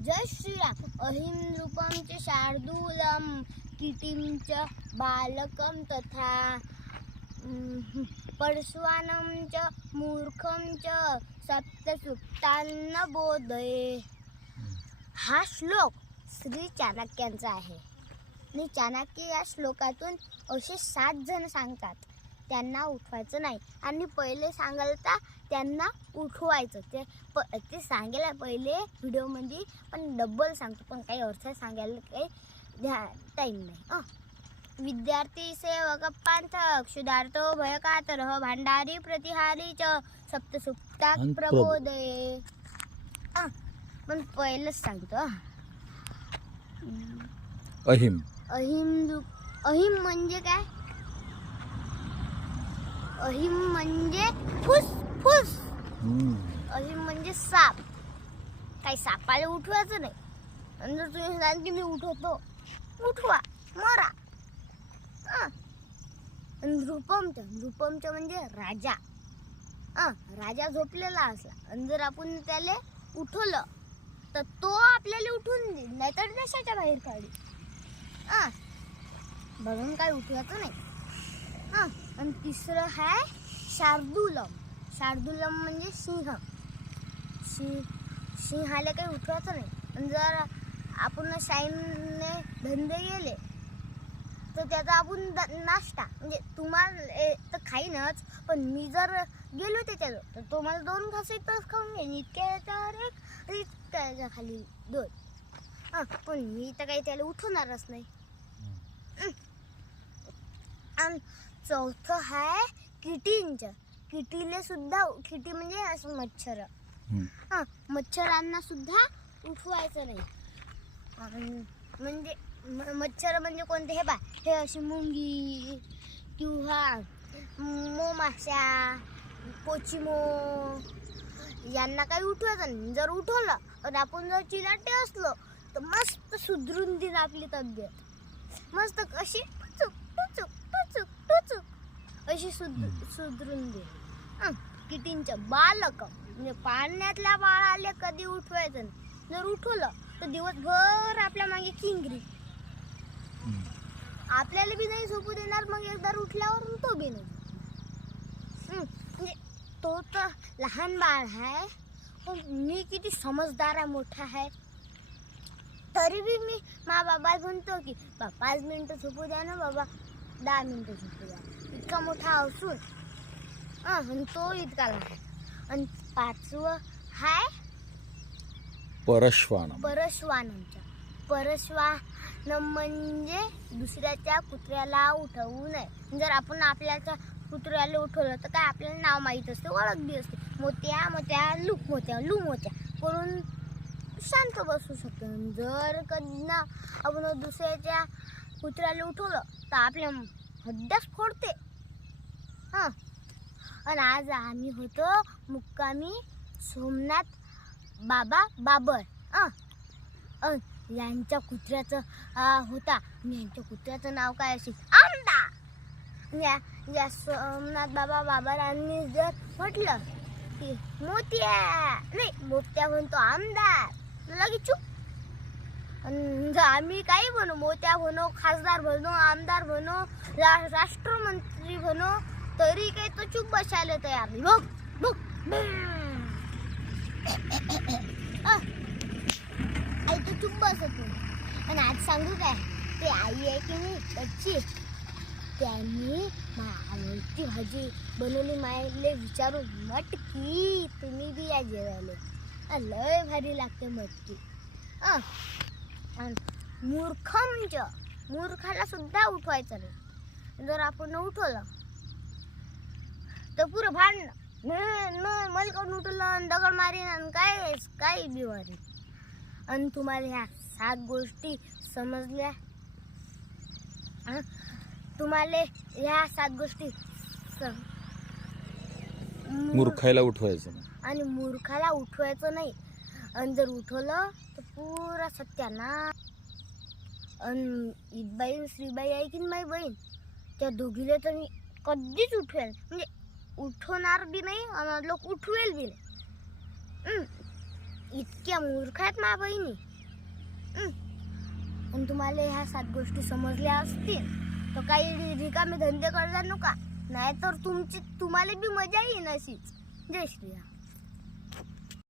जय श्रीराम. अहिं नृपं च शार्दूलं कीटिं च बालकं तथा परश्वानं च मूर्खं च सप्तसुप्तान्न बोधये. हा श्लोक श्री चाणक्यांचा आहे. आणि चाणक्य या श्लोकातून असे 7 जण सांगतात, त्यांना उठवायचं नाही. आणि पहिले सांगायला त्यांना उठवायचं. ते सांगायला पहिले व्हिडिओमध्ये पण डबल सांगतो, पण काही अर्थ सांगायला काही टाईम नाही. विद्यार्थी सेवक पांथक क्षुधार्तो भयकातरः भांडारी प्रतिहारी च सप्तसुप्ता प्रबोधये. पण पहिलंच सांगतो. अहिं अहिं म्हणजे काय? अहिं म्हणजे फुस. अहिं म्हणजे साप. काही सापाला उठवायचं नाही. आणि जर तुम्ही सांगाल की मी उठवतो, उठवा, मरा. नृपमच म्हणजे राजा. राजा झोपलेला असला आणि जर आपण त्याला उठवलं तर तो आपल्याला उठून देईल, नाहीतर देशाच्या बाहेर काढू. बघून काय उठवायचं नाही. आणि तिसरं आहे शार्दूलम. शार्दूलम म्हणजे सिंह. सिंहाला काही उठवायचं नाही. आणि जर आपण शाईनने धंदे गेले तर त्याचा आपण नाश्ता म्हणजे तुम्हाला तर खाईनच, पण मी जर गेलो त्याच्याजवळ तर तो मला 2 घास एकच खाऊन घेईन. इतक्याच्यावर एक, इतक्याच्या खाली 2. पण मी तर काही त्याला उठवणारच नाही. आणि चौथं आहे किटींचं. किटीले सुद्धा, किटी म्हणजे असं मच्छर. मच्छरांना सुद्धा उठवायचं नाही. म्हणजे मच्छर म्हणजे कोणते? हे अशी मुंगी किंवा मोमाशा, पोचिमो यांना काही उठवायचं नाही. जर उठवलं तर आपण जर चिलाटे असलो तर मस्त सुधरून देईल आपली तब्येत. मस्त कशी टुचुक अशी सुधरून देईल. किटींचं बालक म्हणजे पाण्यातल्या बाळाला कधी उठवायचं नाही. जर उठवलं तर दिवसभर आपल्या मागे किंगरी. आपल्याला बी नाही झोपू देणार. मग एकदा उठल्यावर तो बी नाही. म्हणजे तो तर लहान बाळ आहे, पण मी किती समजदार आहे, मोठा आहे. तरी बी मी बाबा म्हणतो की 5 मिनिटं झोपू द्या ना बाबा, 10 मिनिटं झोपू द्या. इतका मोठा असून आणि तो इतका लहान. आणि 5वं आहे परश्वानम म्हणजे दुसऱ्याच्या कुत्र्याला उठवू नये. जर आपण आपल्याच्या कुत्र्याला उठवलं तर काय आपल्याला नाव माहीत असते, ओळख बी असते. मोत्या लू मोत्या करून शांत बसू शकतो. जर कधी ना आपण दुसऱ्याच्या कुत्र्याला उठवलं तर आपल्या हड्ड्याच फोडते. आणि आज आम्ही होतो मुक्कामी सोमनाथ बाबा बाबर. यांच्या कुत्र्याचं होता. यांच्या कुत्र्याचं नाव काय असेल? आमदार. या सोमनाथ बाबा बाबरांनी जर म्हटलं की मोत्या म्हणतो आमदार, लगेच चुप. आम्ही काही म्हणू, मोत्या म्हणू, खासदार म्हणू, आमदार म्हणू, राष्ट्रमंत्री म्हणू, तरी काही तो चुप बसायला तयार नाही. बघ आई तो चुप बसत नाही. आणि आज सांगू काय, ते आई आहे की नाही कच्ची, त्यांनी आवडती भाजी बनवली. मायले विचारून मटकी, तुम्ही बी या जेवायला, लय भारी लागते मटकी. मूर्खाला सुद्धा उठवायचं नाही. जर आपण उठवलं तर पुरं भांडणं, मला कोण उठवलं, दगड मारीन आणि काय बिवारी. आणि तुम्हाला ह्या 7 गोष्टी समजल्या? तुम्हाला ह्या 7 गोष्टी मूर्खाला उठवायचं नाही. आणि मूर्खाला उठवायचं नाही. आणि जर उठवलं तर पुरा सत्यानाश. आणि ईदबाई श्रीबाई आहे की माझी बहीण, त्या दोघीला तर मी कधीच उठवेल, म्हणजे उठवणार बी नाही आणि लोक उठवेल बी नाही. इतक्या मूर्ख आहेत माझ्या बहिणी. आणि तुम्हाला ह्या 7 गोष्टी समजल्या असतील तर काही रिकामे धंदे करणार नका, नाहीतर तुम्हाला बी मजा येईन अशीच. जय श्रीराम.